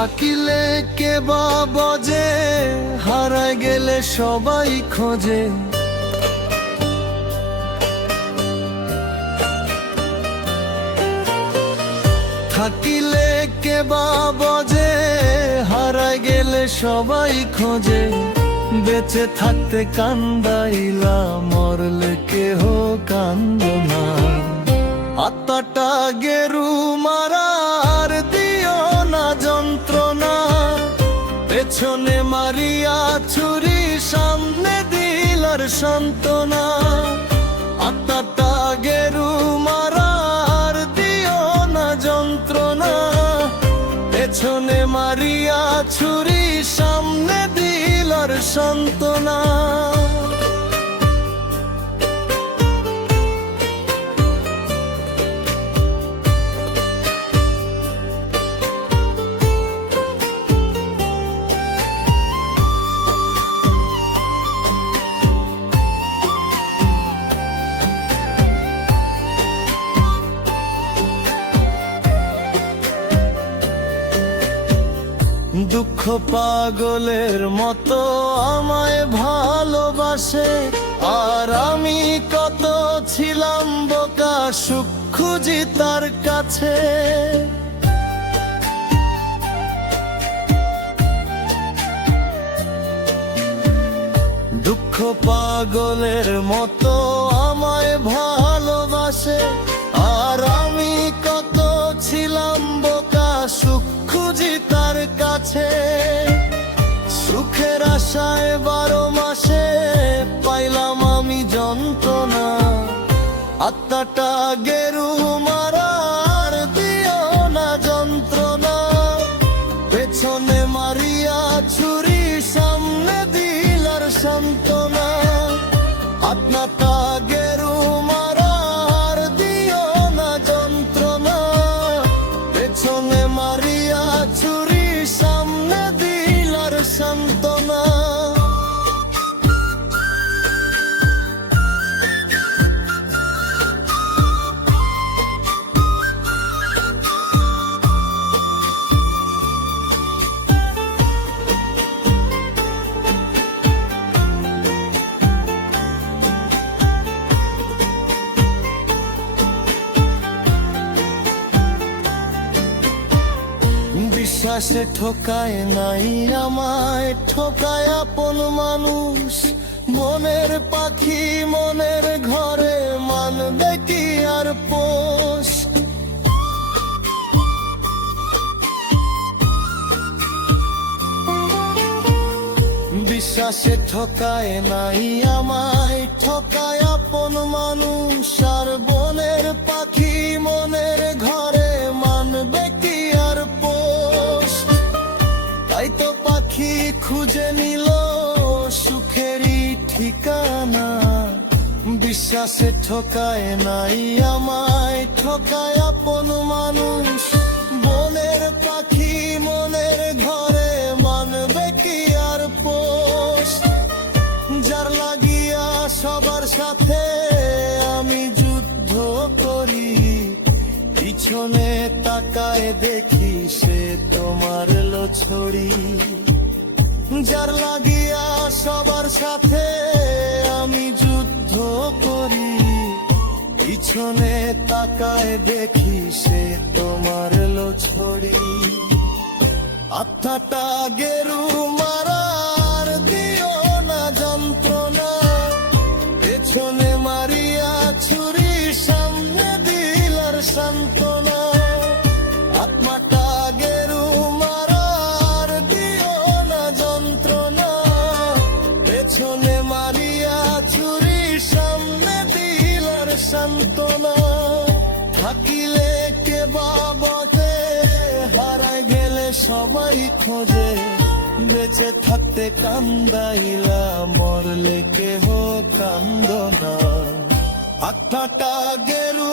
থাকিলে কে বা বজে, হারায় গেলে সবাই খোঁজে। থাকিলে কে বা বজে, হারায় গেলে সবাই খোঁজে। বেঁচে থাকতে কান্দাইলা, মরলে কেহ কান্দ না। আত্মাটা গেরু মারার দিও না যন্ত্রণা, পেছনে মারিয়া ছুরি সামনে দিলার সান্ত্বনা। আত্মাটা গেরু মারার দিও না যন্ত্রণা, পেছনে মারিয়া ছুরি সামনে দিলার সান্ত্বনা। দুঃখ পাগলের মতো আমায় ভালোবাসে, আর আমি কত ছিলাম বোকা, সুখ খুঁজি তার কাছে। দুঃখ পাগলের মতো আমায় ভালোবাসে, আর আমি কত ছিলাম বোকা, সুখ খুঁজি তার কাছে। সুখের আশায় 12 মাসে পাইলাম আমি যন্ত্রণা। আত্মাটা গেরু মারার দিও না যন্ত্রণা, পেছনে মারিয়া ছুরি সামনে দিলার সান্ত্বনা। আত্মাটা গেরু মারার দিও না যন্ত্রণা, পেছনে মারিয়া ছুরি সামনে দিলার সান্ত্বনা। বিশ্বাসে ঠকায় নাই আমায়, ঠকায় আপন মানুষ। মনের পাখি মনের ঘরে, মানবে কি আর পোষ। বিশ্বাসে ঠকায় নাই আমায়, ঠকায় আপন মানুষ। আর বনের পাখি মনের ঘরে, মানবে কি আর পোষ। তাই তো পাখি খুঁজে নিল সুখেরই ঠিকানা। বিশ্বাসে ঠকায় নাই আমায়, ঠকায় আপন মানুষ। বনের পাখি মনের ঘরে, মানবে কি আর পোষ। যার লাগিয়া সবার সাথে আমি যুদ্ধ করি, পিছনে তাকায় দেখি সে তোমার ছড়ি। যার লাগিয়া সবার সাথে আমি যুদ্ধ করি, পিছনে তাকায় দেখি সে তোমার ছড়ি। আত্মাটা গেরু মারার দিও না যন্ত্রণা, পেছনে মারিয়া ছুরি সামনে দিলার সান্ত্বনা। আত্মাটা গেরু মারার দিও না যন্ত্রণা, পেছনে মারিয়া ছুরি সামনে দিলার সান্ত্বনা। থাকিলে কে বা বজে, হারায় গেলে সবাই খোঁজে। বেঁচে থাকতে কান্দাইলা, মরলে কেহ কান্দ না। আত্মাটা গেরু